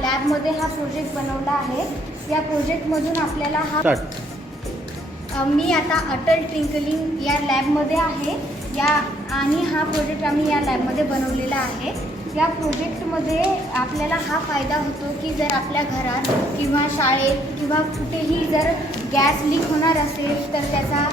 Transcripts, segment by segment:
लॅबमध्ये हा प्रोजेक्ट बनवला आहे. या प्रोजेक्टमधून आपल्याला मी आता अटल ट्विंकलिंग या लॅबमध्ये आहे आणि हा प्रोजेक्ट आम्ही या लॅबमध्ये बनवलेला आहे. या प्रोजेक्टमध्ये आपल्याला हा फायदा होतो की जर आपल्या घरात किंवा शाळेत किंवा कुठेही जर गॅस लीक होणार असेल तर त्याचा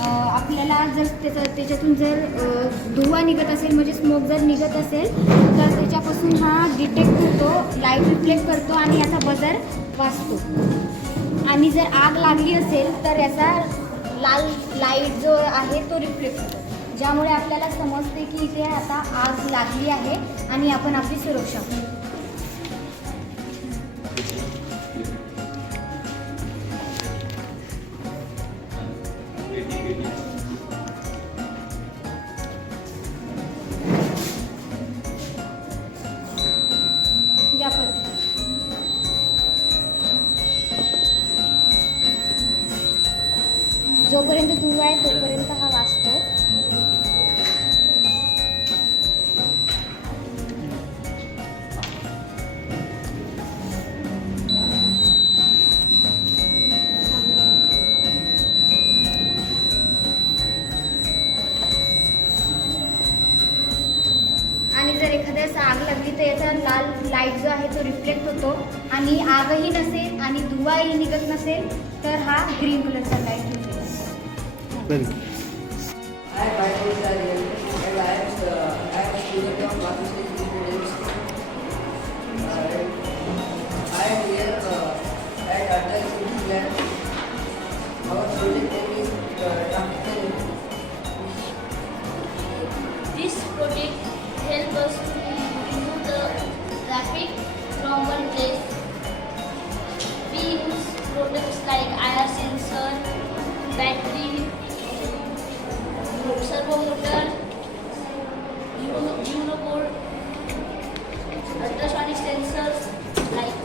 आपल्याला जर त्याच्यातून जर धुवा निघत असेल म्हणजे स्मोक जर निघत असेल तर त्याच्यापासून हा डिटेक्ट होतो, लाईट रिफ्लेक्ट करतो आणि याचा बजर वाजतो. आणि जर आग लागली असेल तर याचा लाल लाईट जो आहे तो रिफ्लेक्ट होतो, ज्यामुळे आपल्याला समजते की इथे आता आग लागली आहे आणि आपण आपली सुरक्षा करू. या पद्धतीने जोपर्यंत धुवा आहे तोपर्यंत हा वाजतो. आणि जर एखाद्यास आग लागली तर याचा लाल लाईट जो आहे तो रिफ्लेक्ट होतो आणि आगही नसेल आणि धुवाही निघत नसेल तर हा ग्रीन कलरचा लाईट निघतो. This project helps us to remove the traffic from one place. We use products like IR sensor, battery, servo motor, Uniport, ultrasonic sensors like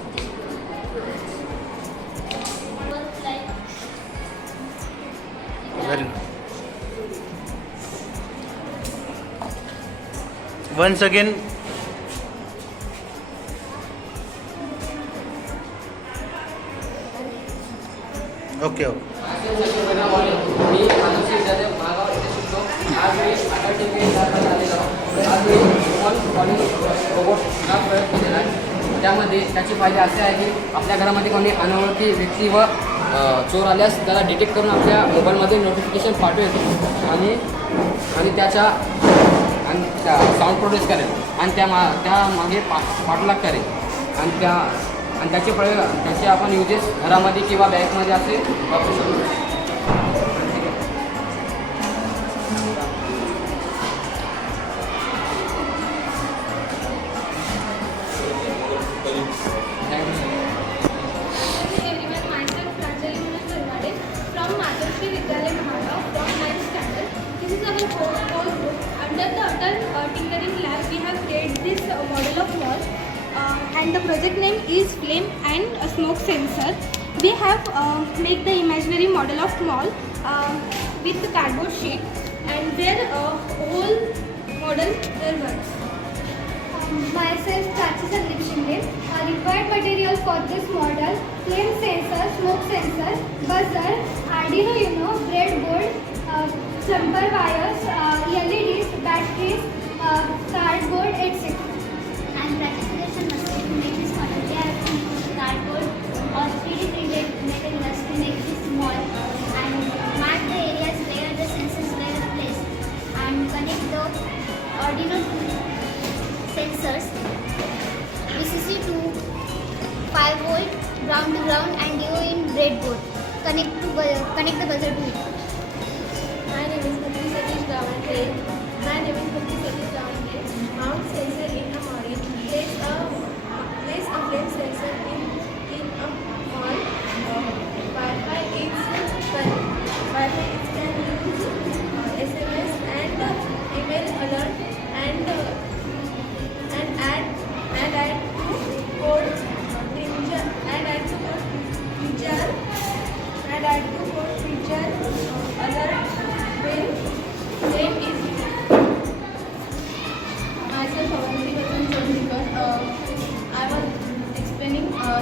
once again okay. त्यामध्ये त्याचे फायदे असे आहे की आपल्या घरामध्ये कोणी अनोळखी व्यक्ती व चोर आल्यास त्याला डिटेक्ट करून आपल्या मोबाईलमध्ये नोटिफिकेशन पाठवेल आणि त्याच्या साऊंड प्रोड्यूस करेल आणि त्यामागे पाठलाग करेल आणि त्याचे आपण युजेस घरामध्ये किंवा बँकमध्ये असे वापरू शकतो. Under the Atal Tinkering Lab, we have created this model of wall, and the project name is Flame and Smoke Sensor. We have made the imaginary model of mall with the cardboard sheet, and their whole model there works. Myself, Chachi Sandeep Shinde. Required material for this model: flame sensor, smoke sensor, buzzer, Arduino Uno, breadboard, jumper wires, LEDs, batteries, cardboard, etc. and practical must to make this model. We have to use cardboard or 3D printed materials to make this mall and mark the areas where the sensors were placed and connect the Arduino sensors VCC to 5 volt ground to ground and DO in breadboard. Connect the buzzer to it. My name is Bhakti Satish Gawande. Mount sensor in a model. Place a flame sensor in a mall. Wi-Fi can use SMS and email alert and add to code feature alert when flame is used.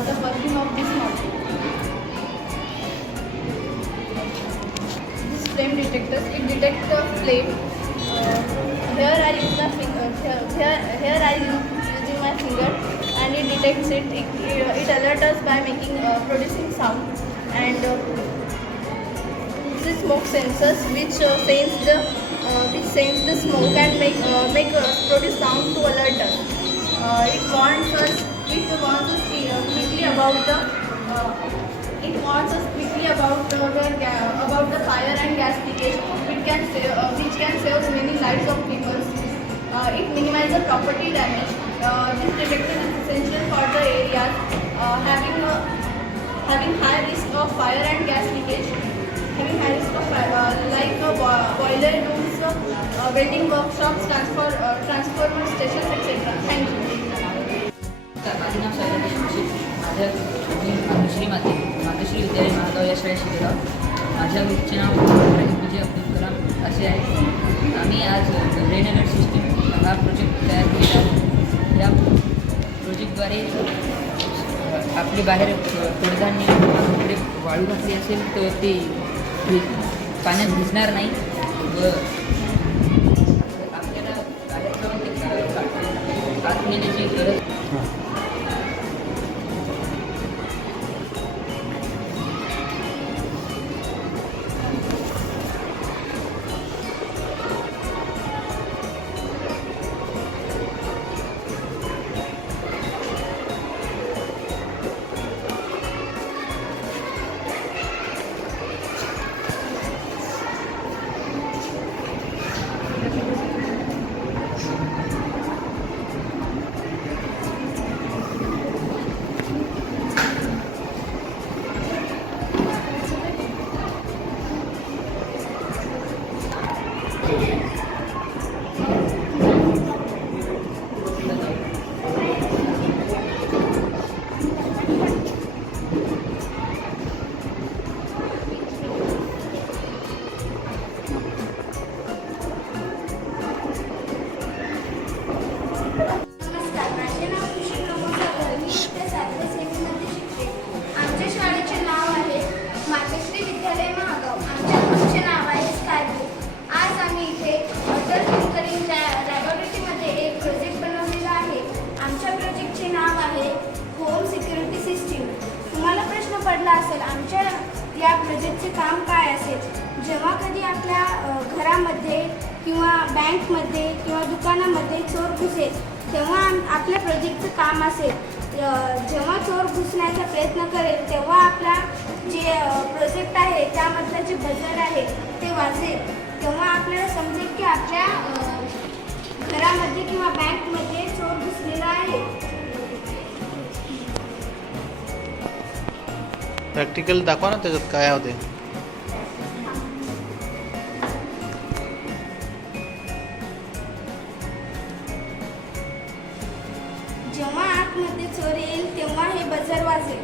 the working of this model. This flame detectors, it detects the flame. Here I use the finger. Here I using my finger, and it detects it. It alerts us by making producing sound, and this is smoke sensors which sense the smoke and make produce sound to alert us. It warns us quickly about the fire and gas leakage, which can save many lives of people. It minimizes property damage. This detector is essential for the areas having high risk of fire and gas leakage, like boiler rooms, welding workshops, transformer stations, etc. Thank you. माझे नाव सैराज जोशी. मी मातोश्री विद्यालय महागाव या शाळेत शिकलो. माझ्या ग्रुपचे नाव APJ Abdul Kalam असे आहे. आम्ही आज रेन अलर्ट सिस्टीम हा प्रोजेक्ट तयार केला आहे. या प्रोजेक्टद्वारे आपली बाहेर कडधान्य कपडे वाळू घातली असेल तर ते पाण्यात भिजणार नाही व आपल्याला बाहेर जाऊन ते आत नेण्याची गरज. नमस्कार, माझे नाव खुशी प्रमोद जाधव. मी इथे 7व्या श्रेणीमध्ये शिकते. आमच्या शाळेचे नाव आहे मातोश्री विद्यालय महागाव. आमच्या ग्रुपचे नाव आहे स्कायब्लू. आज आम्ही इथे अटल टिंकरिंग लॅबोरेटरीमध्ये एक प्रोजेक्ट बनवलेला आहे. आमच्या प्रोजेक्टचे नाव आहे होम सिक्युरिटी सिस्टीम. तुम्हाला प्रश्न पडला असेल आमच्या या प्रोजेक्टचे काम काय असेल. जेव्हा कधी आपल्या घरामध्ये किंवा बँकमध्ये किंवा दुकानामध्ये चोर घुसेल तेव्हा आपल्या प्रोजेक्टचं काम असेल. जेव्हा चोर घुसण्याचा प्रयत्न करेल तेव्हा आपला जे प्रोजेक्ट आहे त्यामधलं जे बजर आहे ते वाजेल. तेव्हा आपल्याला समजेल की आपल्या घरामध्ये किंवा बँकमध्ये चोर घुसलेला आहे. प्रॅक्टिकल दाखवा ना त्याच्यात काय होते. जेव्हा आतमध्ये चोर येईल तेव्हा हे बजर वाजेल.